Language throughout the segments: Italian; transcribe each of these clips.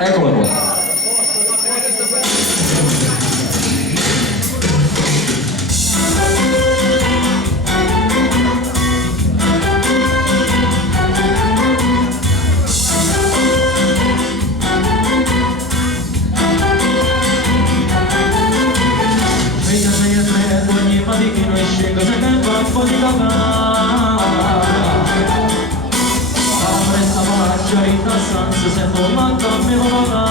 Eccolo qua. Se formata mi vorrà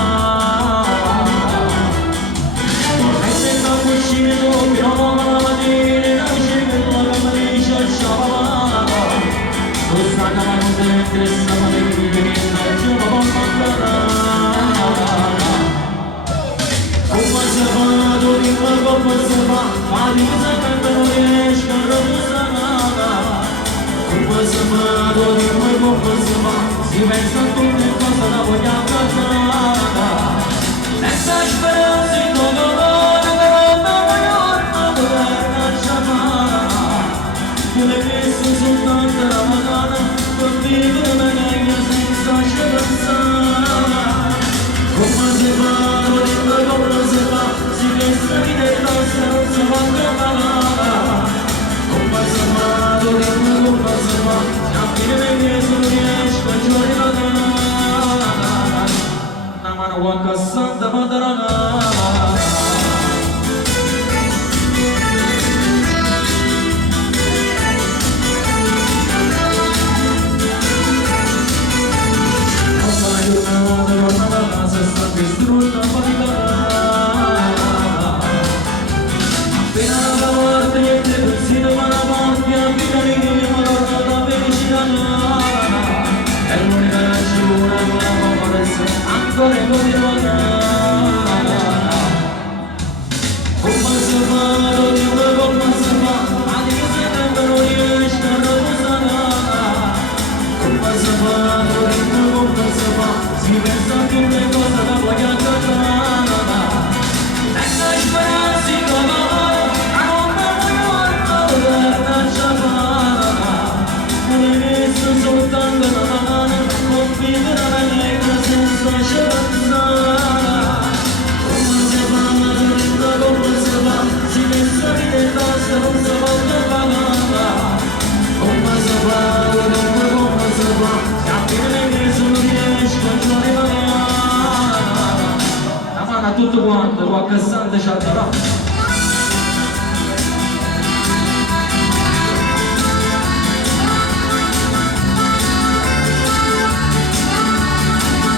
vorrei se da cucino che non ho la mattina nasce che non la mattina c'è tu sai che non ti interessa ma devi vivere in giorno con mandata come se va tu dimmi come se va ma di cosa che non riesco a rovesciare come se va tu dimmi come se va si pensa a tutte cose da voglio accordare senza speranza in dolore però non voglio poter lasciare tu l'hai messo soltanto la matana per vivere meglio senza pensare come si fa, non dimmi come si fa si pensa di te se non si fa preparare come si fa, non dimmi come si fa a finire che sono riesco a giornare una mano qualche santa madrona distrutta appena la morte niente pensiero ma la morte appena che mi torna la felicità è l'unica ragione che la può essere ancora continuata come si fa, lo dico come si fa ma di che se tempo non riesco a riposare come si fa, lo dico come si fa si pensa a tutte cose da voglio accordare senza speranza in dolore a non voglio poter lasciare non hai messo soltanto la mano non vivere meglio senza pensare come si fa, non so come si fa si pensa di te se non si può parlare come si fa, non come si fa si appena che sono riesco a giornare a tutto quanto, qualche santa ci ha dato